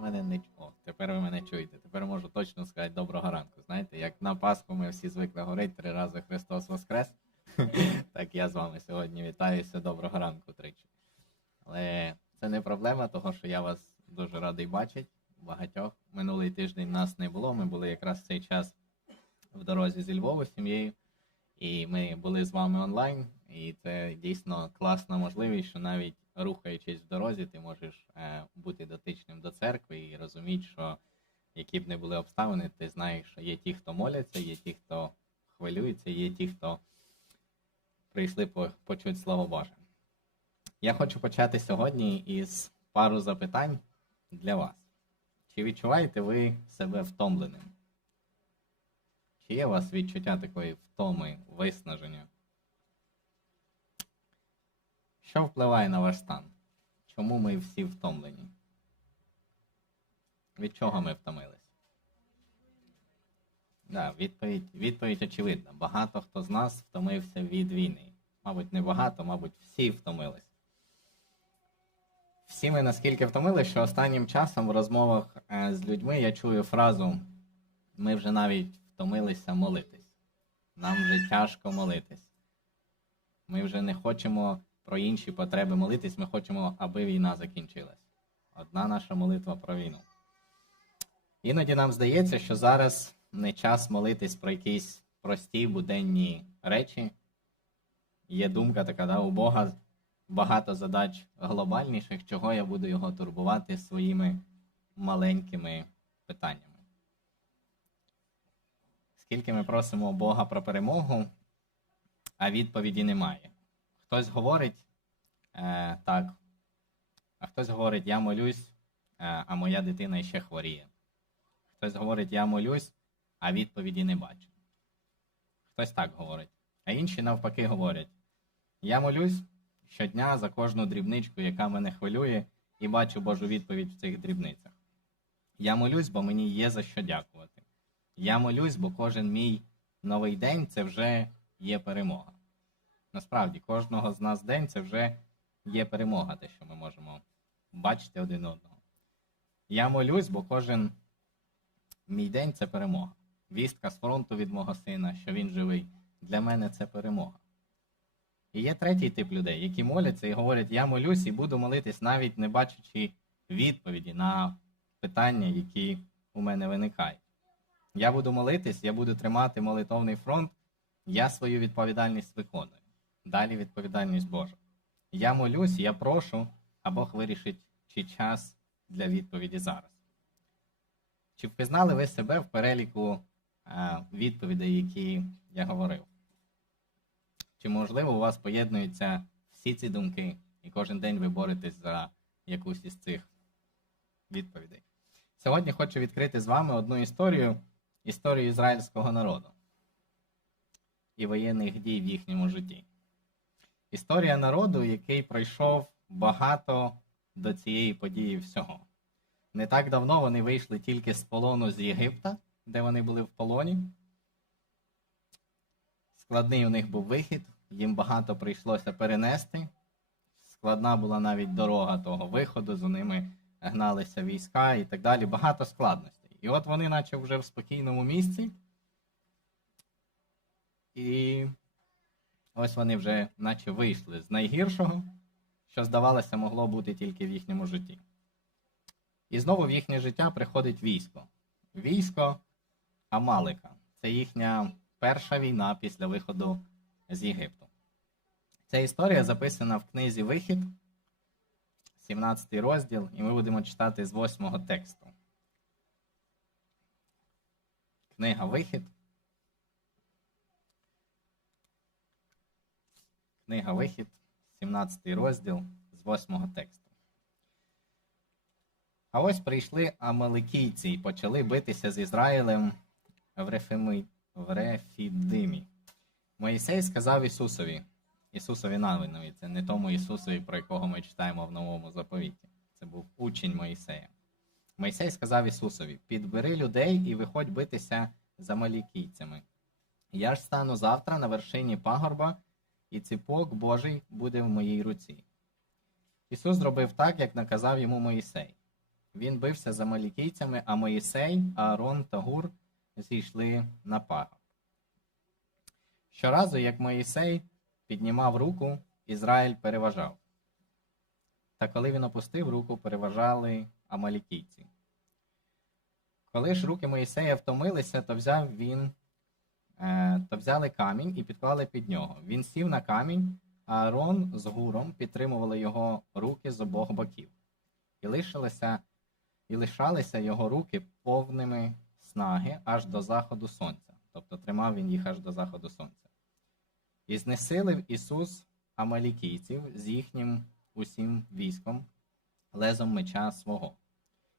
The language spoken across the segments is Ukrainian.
мене не чує. Тепер ви мене чуєте. Тепер можу точно сказати доброго ранку. Знаєте, як на Пасху ми всі звикли говорити три рази Христос Воскрес. Так я з вами сьогодні вітаюся. Доброго ранку тричі. Але це не проблема, того що я вас дуже радий бачити. Багатьох минулий тиждень нас не було. Ми були якраз в цей час в дорозі зі Львова з сім'єю. І ми були з вами онлайн, і це дійсно класна можливість, що навіть рухаючись в дорозі, ти можеш е, бути дотичним до церкви і розуміти, що які б не були обставини, ти знаєш, що є ті, хто моляться, є ті, хто хвилюється, є ті, хто прийшли по, почути Слово Боже. Я хочу почати сьогодні із пару запитань для вас. Чи відчуваєте ви себе втомленим? Чи є у вас відчуття такої втоми, виснаження? Що впливає на ваш стан? Чому ми всі втомлені? Від чого ми втомились? Да, відповідь, відповідь очевидна. Багато хто з нас втомився від війни. Мабуть, не багато, мабуть, всі втомились. Всі ми наскільки втомились, що останнім часом в розмовах е, з людьми я чую фразу: ми вже навіть втомилися молитись. Нам вже тяжко молитись. Ми вже не хочемо про інші потреби молитись, ми хочемо, аби війна закінчилась. Одна наша молитва про війну. Іноді нам здається, що зараз не час молитись про якісь прості буденні речі. Є думка така, да, у Бога багато задач глобальніших, чого я буду його турбувати своїми маленькими питаннями. Скільки ми просимо Бога про перемогу, а відповіді немає. Хтось говорить е, так, а хтось говорить, я молюсь, е, а моя дитина ще хворіє. Хтось говорить, я молюсь, а відповіді не бачу. Хтось так говорить. А інші навпаки говорять: я молюсь щодня за кожну дрібничку, яка мене хвилює, і бачу Божу відповідь в цих дрібницях. Я молюсь, бо мені є за що дякувати. Я молюсь, бо кожен мій новий день це вже є перемога. Насправді, кожного з нас день це вже є перемога, те, що ми можемо бачити один одного. Я молюсь, бо кожен мій день це перемога. Вістка з фронту від мого сина, що він живий, для мене це перемога. І є третій тип людей, які моляться і говорять, я молюсь і буду молитись, навіть не бачачи відповіді на питання, які у мене виникають. Я буду молитись, я буду тримати молитовний фронт, я свою відповідальність виконую. Далі відповідальність Божа. Я молюсь, я прошу, а Бог вирішить, чи час для відповіді зараз. Чи впізнали ви себе в переліку е, відповідей, які я говорив? Чи можливо у вас поєднуються всі ці думки, і кожен день ви боретесь за якусь із цих відповідей? Сьогодні хочу відкрити з вами одну історію історію ізраїльського народу і воєнних дій в їхньому житті. Історія народу, який пройшов багато до цієї події всього. Не так давно вони вийшли тільки з полону з Єгипта, де вони були в полоні. Складний у них був вихід, їм багато прийшлося перенести. Складна була навіть дорога того виходу, за ними гналися війська і так далі. Багато складностей. І от вони, наче вже в спокійному місці. І ось вони вже, наче вийшли з найгіршого, що, здавалося, могло бути тільки в їхньому житті. І знову в їхнє життя приходить військо. Військо Амалика. Це їхня перша війна після виходу з Єгипту. Ця історія записана в книзі Вихід, 17 розділ, і ми будемо читати з 8 тексту. Книга Вихід. Книга Вихід, 17 розділ з 8 тексту. А ось прийшли амаликійці і почали битися з Ізраїлем в, Рефими, в Рефідимі. Моїсей сказав Ісусові, Ісусові Навинові, це не тому Ісусові, про якого ми читаємо в новому заповіті. Це був учень Моїсея. Мойсей сказав Ісусові: Підбери людей і виходь битися з амалікійцями. Я ж стану завтра на вершині пагорба, і ціпок Божий буде в моїй руці. Ісус зробив так, як наказав йому Моїсей. він бився за малікійцями, а Моїсей, Аарон та Гур зійшли на пагорб. Щоразу, як Моїсей піднімав руку, Ізраїль переважав. Та коли він опустив руку, переважали амалікійці. Коли ж руки Моїсея втомилися, то взяв він, то взяли камінь і підклали під нього. Він сів на камінь, а Аарон з гуром підтримували його руки з обох боків. І лишилися, і лишалися його руки повними снаги аж до заходу сонця. Тобто тримав він їх аж до заходу сонця. І знесилив Ісус амалікійців з їхнім усім військом, лезом меча свого.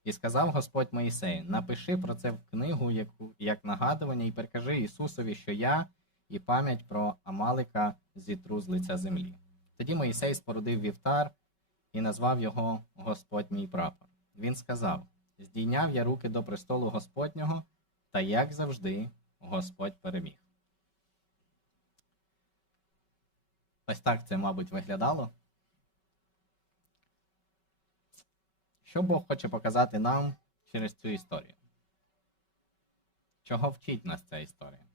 І сказав Господь Моїсею: напиши про це в книгу, яку, як нагадування, і перекажи Ісусові, що я і пам'ять про Амалика зітру з лиця землі. Тоді Моїсей спорудив вівтар і назвав його Господь мій прапор. Він сказав: Здійняв я руки до престолу Господнього, та як завжди, Господь переміг. Ось так це, мабуть, виглядало. Що Бог хоче показати нам через цю історію? Чого вчить нас ця історія?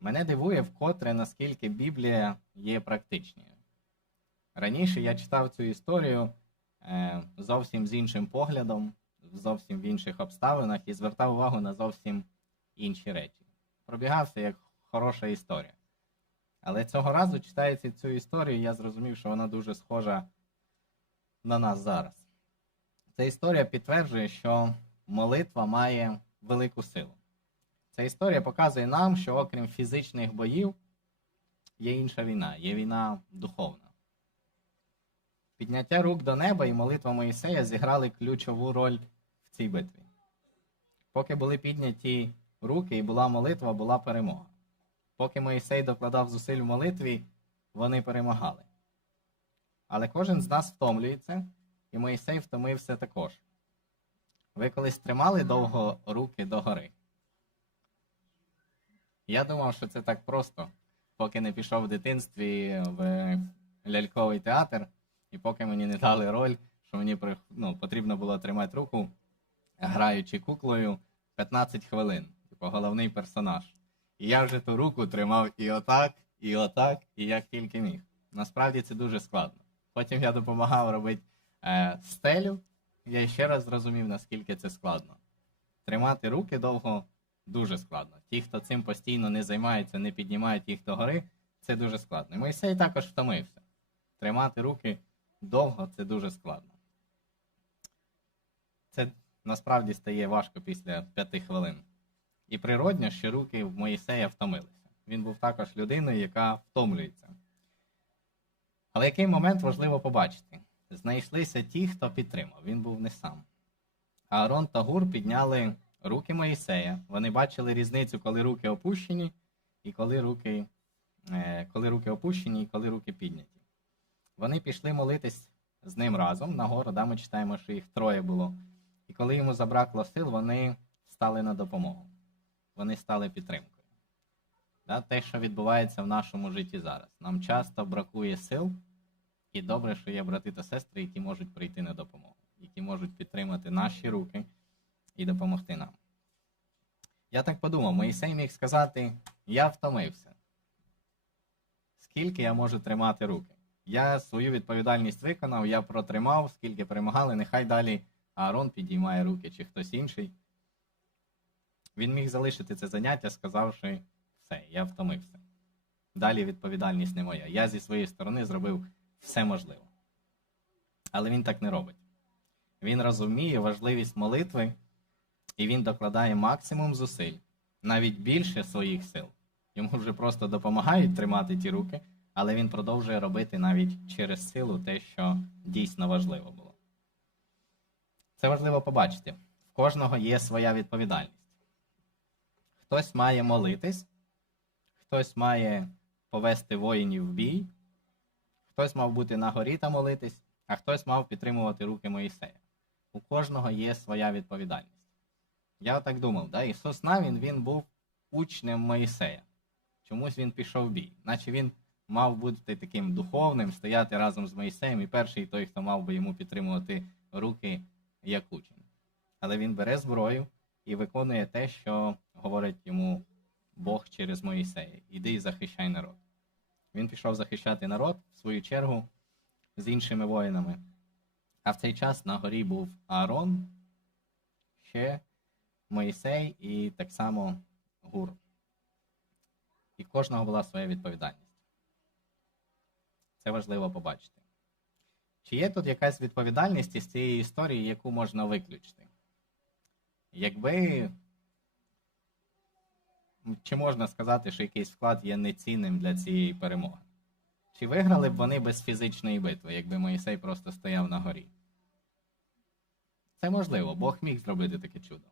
Мене дивує вкотре, наскільки Біблія є практичною. Раніше я читав цю історію е, зовсім з іншим поглядом, зовсім в інших обставинах і звертав увагу на зовсім інші речі. Пробігався як хороша історія. Але цього разу, читаючи цю історію, я зрозумів, що вона дуже схожа на нас зараз. Ця історія підтверджує, що молитва має велику силу. Ця історія показує нам, що окрім фізичних боїв є інша війна, є війна духовна. Підняття рук до неба і молитва Моїсея зіграли ключову роль в цій битві. Поки були підняті руки і була молитва, була перемога. Поки Моїсей докладав зусиль в молитві, вони перемагали. Але кожен з нас втомлюється, і Моїсей втомився також. Ви колись тримали довго руки догори? Я думав, що це так просто, поки не пішов в дитинстві в ляльковий театр, і поки мені не дали роль, що мені ну, потрібно було тримати руку, граючи куклою 15 хвилин, типу головний персонаж. І я вже ту руку тримав і отак, і отак, і як тільки міг. Насправді це дуже складно. Потім я допомагав робити е, стелю, я ще раз зрозумів, наскільки це складно. Тримати руки довго дуже складно. Ті, хто цим постійно не займається, не піднімають їх до гори, це дуже складно. І Мойсей також втомився. Тримати руки довго це дуже складно. Це насправді стає важко після п'яти хвилин. І природньо, що руки в Моїсея втомилися. Він був також людиною, яка втомлюється. Але який момент важливо побачити? Знайшлися ті, хто підтримав. Він був не сам. Аарон та Гур підняли руки Моїсея. Вони бачили різницю, коли руки опущені, і коли руки е, коли руки опущені, і коли руки підняті. Вони пішли молитись з ним разом на гору, да, ми читаємо, що їх троє було. І коли йому забракло сил, вони стали на допомогу. Вони стали підтримкою. Да, Те, що відбувається в нашому житті зараз. Нам часто бракує сил, і добре, що є брати та сестри, які можуть прийти на допомогу, які можуть підтримати наші руки і допомогти нам. Я так подумав, Моїсей міг сказати: я втомився. Скільки я можу тримати руки? Я свою відповідальність виконав, я протримав, скільки перемагали, нехай далі Аарон підіймає руки чи хтось інший. Він міг залишити це заняття, сказавши, все, я втомився. Далі відповідальність не моя. Я зі своєї сторони зробив все можливе. Але він так не робить. Він розуміє важливість молитви, і він докладає максимум зусиль, навіть більше своїх сил. Йому вже просто допомагають тримати ті руки, але він продовжує робити навіть через силу те, що дійсно важливо було. Це важливо побачити. В кожного є своя відповідальність. Хтось має молитись, хтось має повести воїнів в бій, хтось мав бути на горі та молитись, а хтось мав підтримувати руки Моїсея. У кожного є своя відповідальність. Я так думав, да? Ісус Навін він був учнем Моїсея. Чомусь він пішов в бій, наче він мав бути таким духовним, стояти разом з Моїсеєм, і перший той, хто мав би йому підтримувати руки, як учень. Але він бере зброю і виконує те, що говорить йому Бог через Моїсея. Іди і захищай народ. Він пішов захищати народ, в свою чергу, з іншими воїнами. А в цей час на горі був Аарон, ще Моїсей і так само Гур. І кожного була своя відповідальність. Це важливо побачити. Чи є тут якась відповідальність із цієї історії, яку можна виключити? Якби. Чи можна сказати, що якийсь вклад є нецінним для цієї перемоги? Чи виграли б вони без фізичної битви, якби Моїсей просто стояв на горі? Це можливо, Бог міг зробити таке чудо.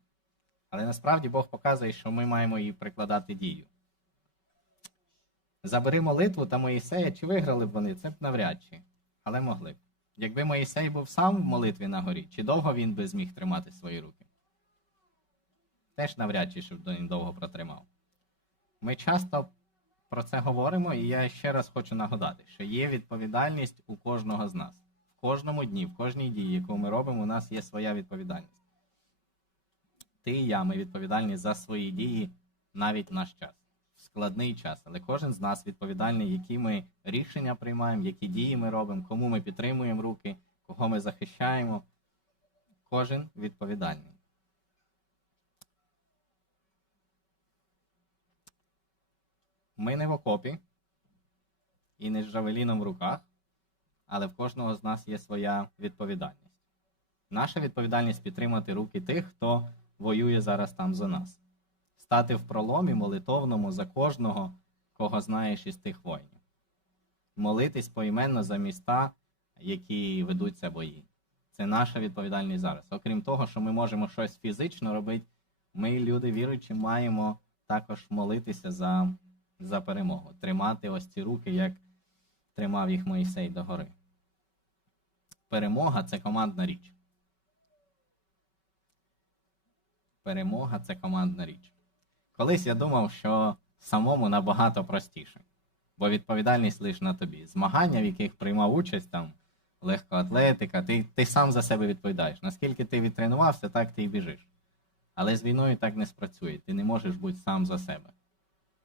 Але насправді Бог показує, що ми маємо її прикладати дію. Забери молитву та Моїсея, чи виграли б вони? Це б навряд чи, але могли б. Якби Моїсей був сам в молитві на горі, чи довго він би зміг тримати свої руки? Теж навряд чи щоб він довго протримав. Ми часто про це говоримо, і я ще раз хочу нагадати, що є відповідальність у кожного з нас. В кожному дні, в кожній дії, яку ми робимо, у нас є своя відповідальність. Ти і я, ми відповідальні за свої дії навіть в наш час. В складний час, але кожен з нас відповідальний, які ми рішення приймаємо, які дії ми робимо, кому ми підтримуємо руки, кого ми захищаємо. Кожен відповідальний. Ми не в окопі і не з жавеліном в руках, але в кожного з нас є своя відповідальність. Наша відповідальність підтримати руки тих, хто воює зараз там за нас, стати в проломі молитовному за кожного, кого знаєш із тих воїнів, молитись поіменно за міста, які ведуться бої. Це наша відповідальність зараз. Окрім того, що ми можемо щось фізично робити, ми, люди віруючі, маємо також молитися за за перемогу, тримати ось ці руки, як тримав їх Моїсей до гори. Перемога це командна річ. Перемога це командна річ. Колись я думав, що самому набагато простіше, бо відповідальність лише на тобі. Змагання, в яких приймав участь, там легкоатлетика, ти, ти сам за себе відповідаєш. Наскільки ти відтренувався, так ти і біжиш. Але з війною так не спрацює. Ти не можеш бути сам за себе.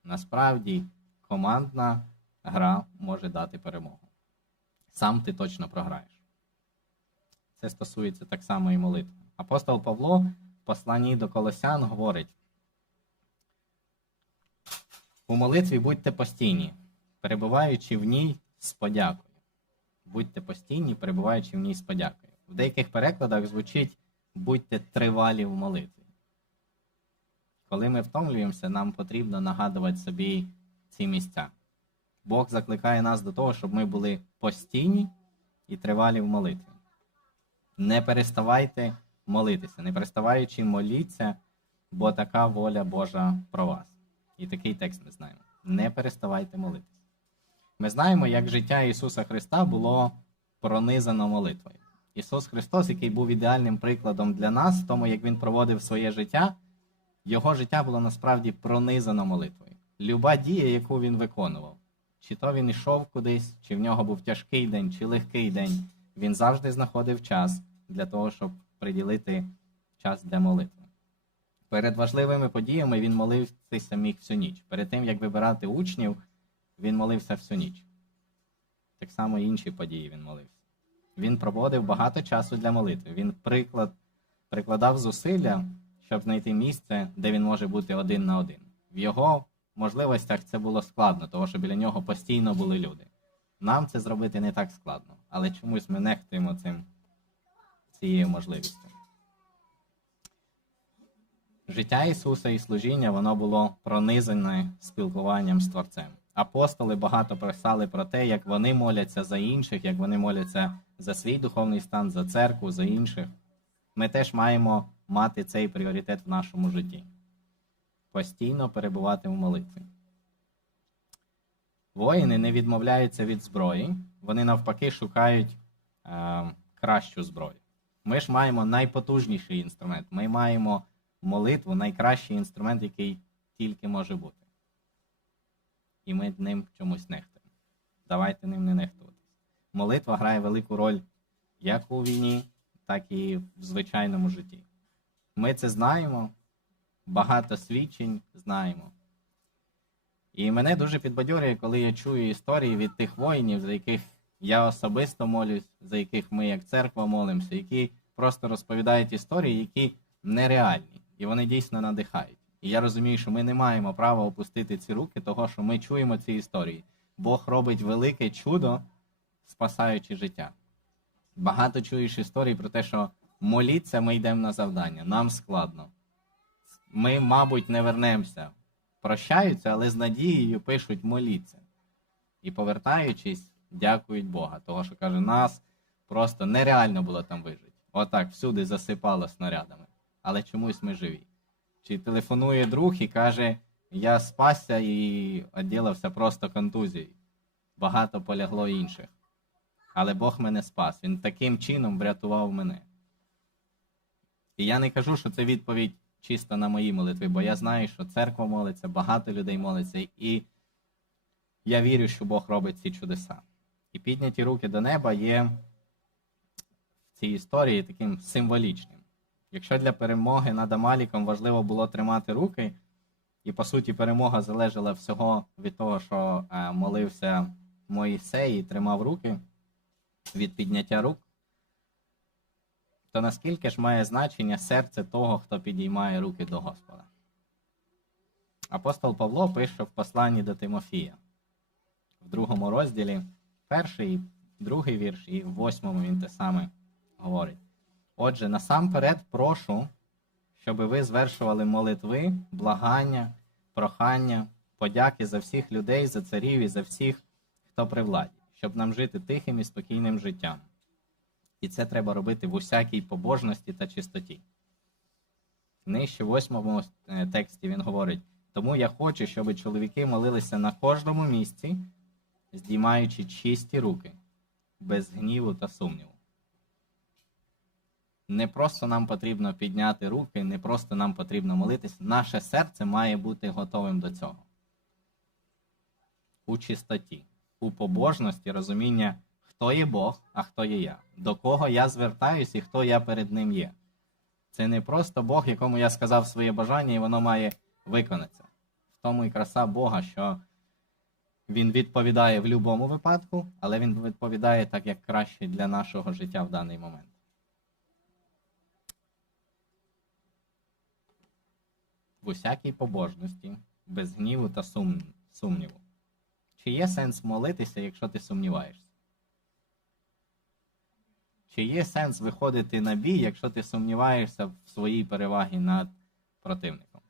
Насправді, командна гра може дати перемогу. Сам ти точно програєш. Це стосується так само і молитви. Апостол Павло в посланні до Колосян говорить: у молитві будьте постійні, перебуваючи в ній з подякою. Будьте постійні, перебуваючи в ній з подякою. В деяких перекладах звучить будьте тривалі в молитві. Коли ми втомлюємося, нам потрібно нагадувати собі ці місця. Бог закликає нас до того, щоб ми були постійні і тривалі в молитві. Не переставайте молитися, не переставаючи моліться, бо така воля Божа про вас. І такий текст ми знаємо. Не переставайте молитися. Ми знаємо, як життя Ісуса Христа було пронизано молитвою. Ісус Христос, який був ідеальним прикладом для нас, в тому, як Він проводив своє життя, його життя було насправді пронизано молитвою. Люба дія, яку він виконував, чи то він йшов кудись, чи в нього був тяжкий день, чи легкий день, він завжди знаходив час для того, щоб приділити час для молитви. Перед важливими подіями він молився міг всю ніч. Перед тим, як вибирати учнів, він молився всю ніч. Так само і інші події він молився. Він проводив багато часу для молитви. Він приклад, прикладав зусилля, щоб знайти місце, де він може бути один на один. В його можливостях це було складно, тому що біля нього постійно були люди. Нам це зробити не так складно, але чомусь ми нехтуємо цим, цією можливістю. Життя Ісуса і служіння воно було пронизане спілкуванням з Творцем. Апостоли багато писали про те, як вони моляться за інших, як вони моляться за свій духовний стан, за церкву, за інших. Ми теж маємо мати цей пріоритет в нашому житті. Постійно перебувати в молитві. Воїни не відмовляються від зброї, вони навпаки шукають е, кращу зброю. Ми ж маємо найпотужніший інструмент. Ми маємо молитву найкращий інструмент, який тільки може бути. І ми ним чомусь нехтуємо. Давайте ним не нехтувати. Молитва грає велику роль як у війні, так і в звичайному житті. Ми це знаємо, багато свідчень знаємо. І мене дуже підбадьорює, коли я чую історії від тих воїнів, за яких я особисто молюсь, за яких ми як церква молимося, які просто розповідають історії, які нереальні, і вони дійсно надихають. І я розумію, що ми не маємо права опустити ці руки, того що ми чуємо ці історії. Бог робить велике чудо, спасаючи життя. Багато чуєш історій про те, що моліться, ми йдемо на завдання, нам складно. Ми, мабуть, не вернемося. Прощаються, але з надією пишуть моліться. І повертаючись, дякують Бога, того, що каже, нас просто нереально було там вижити. Отак, всюди засипало снарядами. Але чомусь ми живі. Чи телефонує друг і каже, я спасся і відділився просто контузією. Багато полягло інших. Але Бог мене спас. Він таким чином врятував мене. І я не кажу, що це відповідь чисто на мої молитви, бо я знаю, що церква молиться, багато людей молиться, і я вірю, що Бог робить ці чудеса. І підняті руки до неба є в цій історії таким символічним. Якщо для перемоги над Амаліком важливо було тримати руки, і по суті перемога залежала всього від того, що е, молився Моїсей і тримав руки від підняття рук, то наскільки ж має значення серце того, хто підіймає руки до Господа? Апостол Павло пише в посланні до Тимофія в другому розділі, перший, другий вірш, і в восьмому він те саме говорить. Отже, насамперед прошу, щоб ви звершували молитви, благання, прохання, подяки за всіх людей, за царів і за всіх, хто при владі, щоб нам жити тихим і спокійним життям. І це треба робити в усякій побожності та чистоті. Нижче восьмому е, тексті він говорить: тому я хочу, щоб чоловіки молилися на кожному місці, здіймаючи чисті руки, без гніву та сумніву. Не просто нам потрібно підняти руки, не просто нам потрібно молитися. Наше серце має бути готовим до цього. У чистоті, у побожності розуміння, хто є Бог, а хто є я, до кого я звертаюсь і хто я перед ним є. Це не просто Бог, якому я сказав своє бажання, і воно має виконатися. В тому і краса Бога, що Він відповідає в будь-якому випадку, але Він відповідає так, як краще для нашого життя в даний момент. В усякій побожності, без гніву та сум... сумніву. Чи є сенс молитися, якщо ти сумніваєшся? Чи є сенс виходити на бій, якщо ти сумніваєшся в своїй перевагі над противником?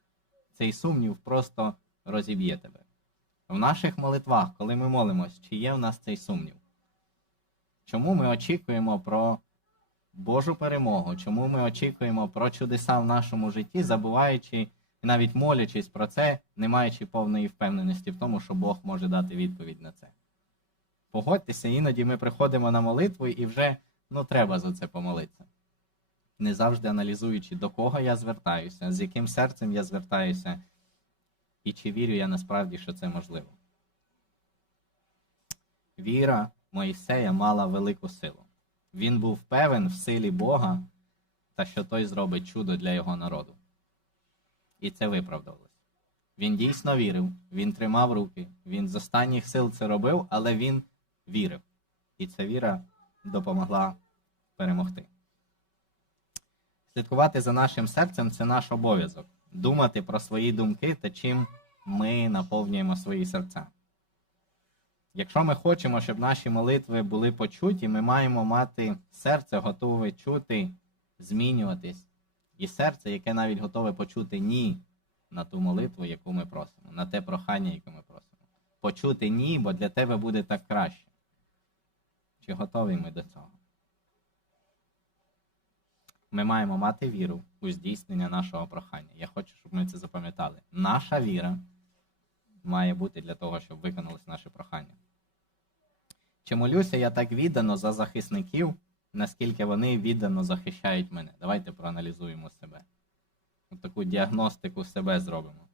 Цей сумнів просто розіб'є тебе. В наших молитвах, коли ми молимось, чи є в нас цей сумнів? Чому ми очікуємо про Божу перемогу? Чому ми очікуємо про чудеса в нашому житті, забуваючи і навіть молячись про це, не маючи повної впевненості в тому, що Бог може дати відповідь на це? Погодьтеся, іноді ми приходимо на молитву і вже ну, треба за це помолитися. Не завжди аналізуючи, до кого я звертаюся, з яким серцем я звертаюся, і чи вірю я насправді, що це можливо. Віра Моїсея мала велику силу. Він був певен в силі Бога та що той зробить чудо для його народу. І це виправдалось. Він дійсно вірив, він тримав руки, він з останніх сил це робив, але він вірив. І ця віра допомогла перемогти. Слідкувати за нашим серцем це наш обов'язок. Думати про свої думки та чим ми наповнюємо свої серця. Якщо ми хочемо, щоб наші молитви були почуті, ми маємо мати серце готове чути, змінюватись, і серце, яке навіть готове почути ні на ту молитву, яку ми просимо, на те прохання, яке ми просимо. Почути ні, бо для тебе буде так краще. Чи готові ми до цього? Ми маємо мати віру у здійснення нашого прохання. Я хочу, щоб ми це запам'ятали. Наша віра має бути для того, щоб виконалось наше прохання. Чи молюся я так віддано за захисників, наскільки вони віддано захищають мене? Давайте проаналізуємо себе. Ось таку діагностику себе зробимо.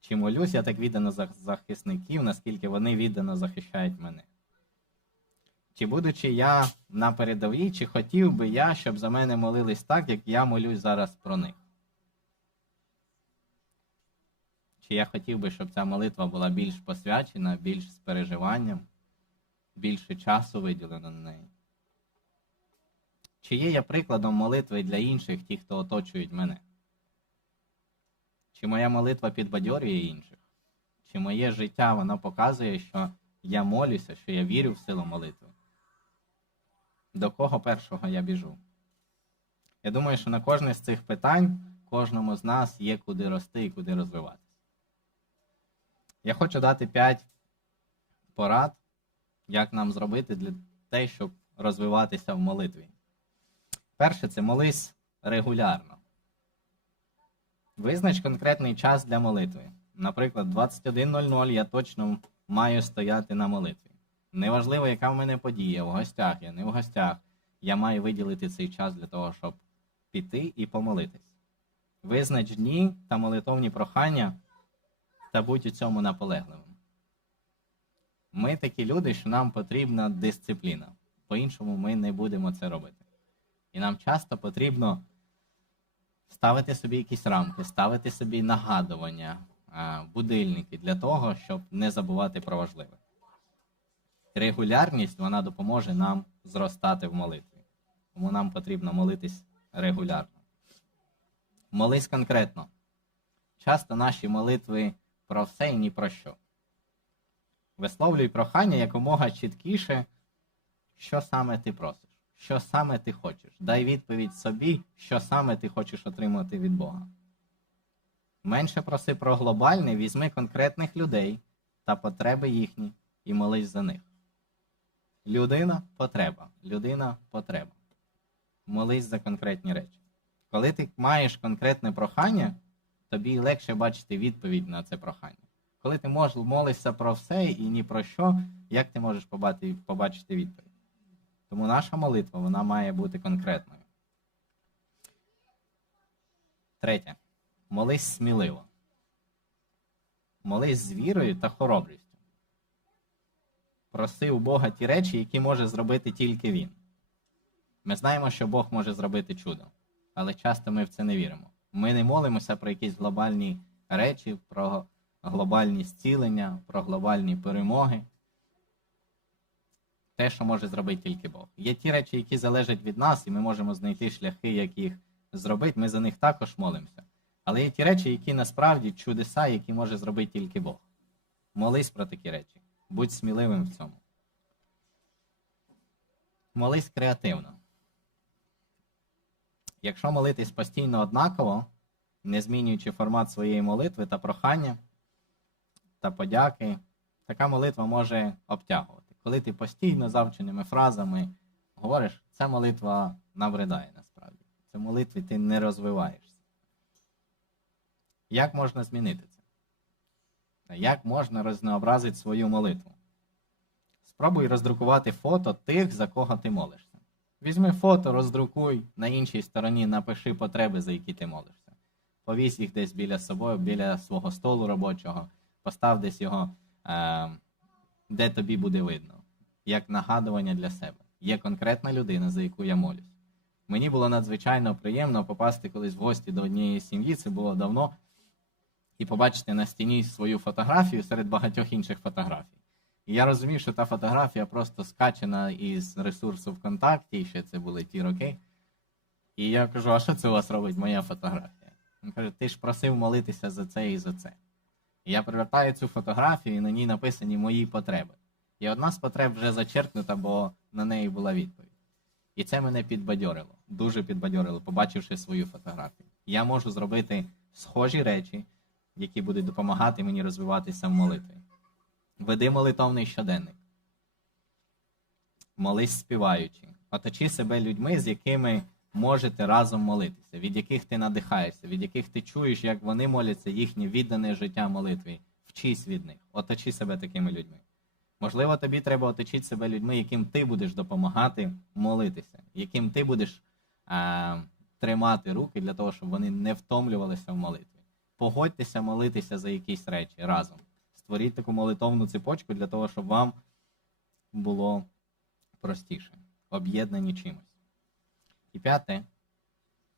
Чи молюсь я так віддано за захисників, наскільки вони віддано захищають мене? Чи будучи я на передовій, чи хотів би я, щоб за мене молились так, як я молюсь зараз про них? Чи я хотів би, щоб ця молитва була більш посвячена, більш з переживанням, більше часу виділено на неї? Чи є я прикладом молитви для інших, ті, хто оточують мене? Чи моя молитва підбадьорює інших? Чи моє життя воно показує, що я молюся, що я вірю в силу молитви? До кого першого я біжу? Я думаю, що на кожне з цих питань кожному з нас є куди рости і куди розвиватися. Я хочу дати 5 порад, як нам зробити для те, щоб розвиватися в молитві. Перше, це молись регулярно. Визнач конкретний час для молитви. Наприклад, 21.00 я точно маю стояти на молитві. Неважливо, яка в мене подія, в гостях я, не в гостях. Я маю виділити цей час для того, щоб піти і помолитись. Визнач дні та молитовні прохання та будь у цьому наполегливим. Ми такі люди, що нам потрібна дисципліна. По-іншому ми не будемо це робити. І нам часто потрібно ставити собі якісь рамки, ставити собі нагадування, будильники для того, щоб не забувати про важливе. Регулярність вона допоможе нам зростати в молитві. Тому нам потрібно молитись регулярно. Молись конкретно. Часто наші молитви про все і ні про що. Висловлюй прохання якомога чіткіше, що саме ти просиш, що саме ти хочеш. Дай відповідь собі, що саме ти хочеш отримати від Бога. Менше проси про глобальне, візьми конкретних людей та потреби їхні і молись за них. Людина потреба, людина потреба. Молись за конкретні речі. Коли ти маєш конкретне прохання, тобі легше бачити відповідь на це прохання. Коли ти можеш молишся про все і ні про що, як ти можеш побачити відповідь? Тому наша молитва вона має бути конкретною. Третє. Молись сміливо. Молись з вірою та хоробрістю. Проси у Бога ті речі, які може зробити тільки Він. Ми знаємо, що Бог може зробити чудо, але часто ми в це не віримо. Ми не молимося про якісь глобальні речі, про глобальні зцілення, про глобальні перемоги. Те, що може зробити тільки Бог. Є ті речі, які залежать від нас, і ми можемо знайти шляхи, як їх зробити. Ми за них також молимося. Але є ті речі, які насправді чудеса, які може зробити тільки Бог. Молись про такі речі. Будь сміливим в цьому. Молись креативно. Якщо молитись постійно однаково, не змінюючи формат своєї молитви та прохання та подяки, така молитва може обтягувати. Коли ти постійно завченими фразами говориш, ця молитва набридає насправді. Це молитві ти не розвиваєшся. Як можна змінити це? Як можна рознообразити свою молитву? Спробуй роздрукувати фото тих, за кого ти молишся. Візьми фото, роздрукуй, на іншій стороні напиши потреби, за які ти молишся. Повісь їх десь біля собою, біля свого столу робочого, постав десь його, е, де тобі буде видно, як нагадування для себе. Є конкретна людина, за яку я молюсь. Мені було надзвичайно приємно попасти колись в гості до однієї сім'ї, це було давно, і побачити на стіні свою фотографію серед багатьох інших фотографій. І я розумів, що та фотографія просто скачена із ресурсу ВКонтакті, і ще це були ті роки. І я кажу: а що це у вас робить моя фотографія? Він каже, ти ж просив молитися за це і за це. І я привертаю цю фотографію, і на ній написані мої потреби. І одна з потреб вже зачеркнута, бо на неї була відповідь. І це мене підбадьорило, дуже підбадьорило, побачивши свою фотографію. Я можу зробити схожі речі, які будуть допомагати мені розвиватися в молитві. Веди молитовний щоденник. Молись співаючи. Оточи себе людьми, з якими можете разом молитися, від яких ти надихаєшся, від яких ти чуєш, як вони моляться, їхнє віддане життя молитві. Вчись від них, оточи себе такими людьми. Можливо, тобі треба оточити себе людьми, яким ти будеш допомагати молитися, яким ти будеш а, тримати руки для того, щоб вони не втомлювалися в молитві. Погодьтеся молитися за якісь речі разом. Створіть таку молитовну цепочку для того, щоб вам було простіше, об'єднані чимось. І п'яте,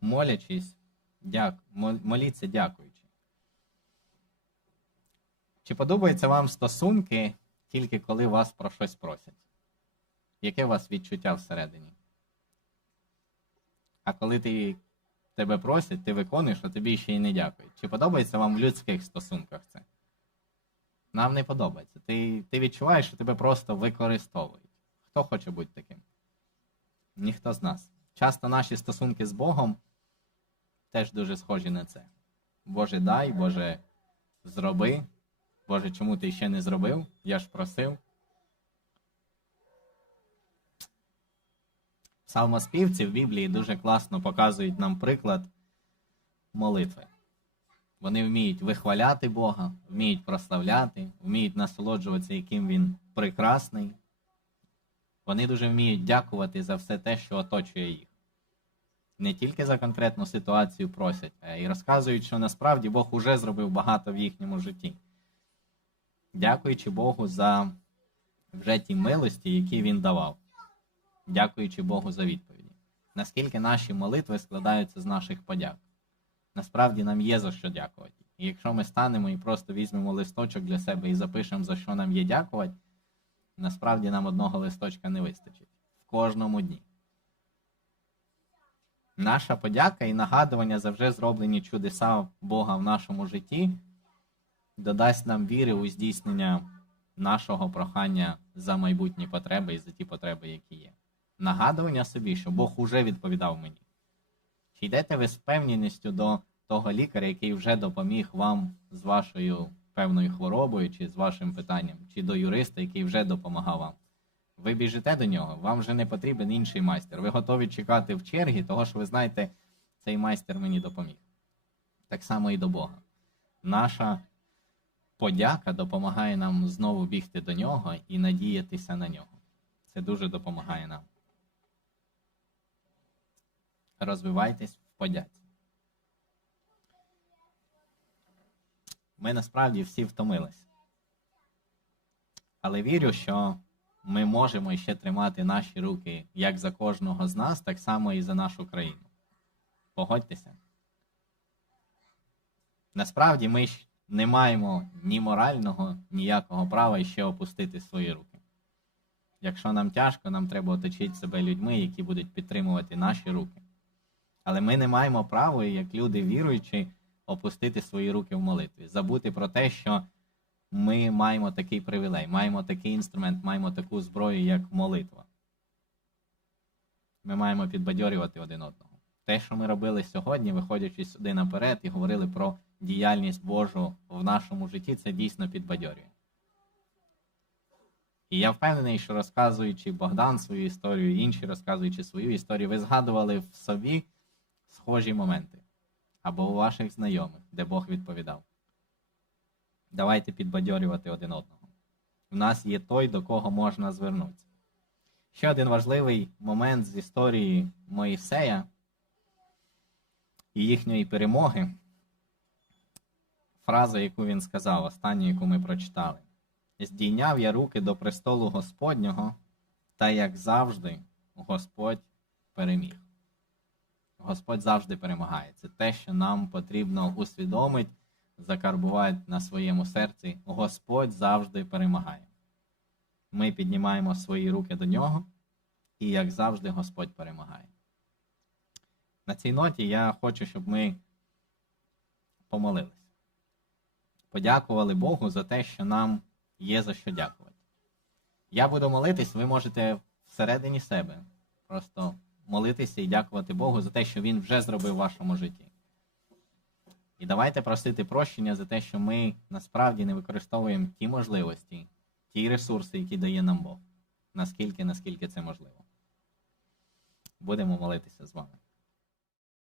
молячись, дяк, моліться дякуючи. Чи подобаються вам стосунки тільки коли вас про щось просять? Яке у вас відчуття всередині? А коли ти, тебе просять, ти виконуєш, а тобі ще й не дякують. Чи подобається вам в людських стосунках це? Нам не подобається. Ти, ти відчуваєш, що тебе просто використовують. Хто хоче бути таким? Ніхто з нас. Часто наші стосунки з Богом теж дуже схожі на це. Боже, дай, Боже, зроби. Боже, чому ти ще не зробив? Я ж просив. Псалмоспівці в Біблії дуже класно показують нам приклад молитви. Вони вміють вихваляти Бога, вміють прославляти, вміють насолоджуватися, яким Він прекрасний. Вони дуже вміють дякувати за все те, що оточує їх. Не тільки за конкретну ситуацію просять, а й розказують, що насправді Бог уже зробив багато в їхньому житті. Дякуючи Богу за вже ті милості, які Він давав. Дякуючи Богу за відповіді. Наскільки наші молитви складаються з наших подяк. Насправді нам є за що дякувати. І якщо ми станемо і просто візьмемо листочок для себе і запишемо, за що нам є дякувати, насправді нам одного листочка не вистачить в кожному дні. Наша подяка і нагадування за вже зроблені чудеса Бога в нашому житті додасть нам віри у здійснення нашого прохання за майбутні потреби і за ті потреби, які є. Нагадування собі, що Бог уже відповідав мені. Чи йдете ви з впевненістю до того лікаря, який вже допоміг вам з вашою певною хворобою, чи з вашим питанням, чи до юриста, який вже допомагав вам? Ви біжите до нього, вам вже не потрібен інший майстер. Ви готові чекати в чергі, того що ви знаєте, цей майстер мені допоміг. Так само і до Бога. Наша подяка допомагає нам знову бігти до нього і надіятися на нього. Це дуже допомагає нам. Розвивайтесь в подяці. Ми насправді всі втомились. Але вірю, що ми можемо ще тримати наші руки як за кожного з нас, так само і за нашу країну. Погодьтеся. Насправді ми ж не маємо ні морального, ніякого права ще опустити свої руки. Якщо нам тяжко, нам треба оточити себе людьми, які будуть підтримувати наші руки. Але ми не маємо права, як люди віруючі, опустити свої руки в молитві, забути про те, що ми маємо такий привілей, маємо такий інструмент, маємо таку зброю, як молитва. Ми маємо підбадьорювати один одного. Те, що ми робили сьогодні, виходячи сюди наперед і говорили про діяльність Божу в нашому житті, це дійсно підбадьорює. І я впевнений, що розказуючи Богдан свою історію, інші розказуючи свою історію, ви згадували в собі схожі моменти або у ваших знайомих, де Бог відповідав. Давайте підбадьорювати один одного. У нас є той, до кого можна звернутися. Ще один важливий момент з історії Моїсея і їхньої перемоги. Фраза, яку він сказав, останню, яку ми прочитали. Здійняв я руки до престолу Господнього, та, як завжди, Господь переміг. Господь завжди перемагає. Це те, що нам потрібно усвідомити, закарбувати на своєму серці. Господь завжди перемагає. Ми піднімаємо свої руки до нього, і, як завжди, Господь перемагає. На цій ноті я хочу, щоб ми помолились. Подякували Богу за те, що нам є за що дякувати. Я буду молитись, ви можете всередині себе просто молитися і дякувати Богу за те, що Він вже зробив в вашому житті. І давайте просити прощення за те, що ми насправді не використовуємо ті можливості, ті ресурси, які дає нам Бог. Наскільки, наскільки це можливо. Будемо молитися з вами.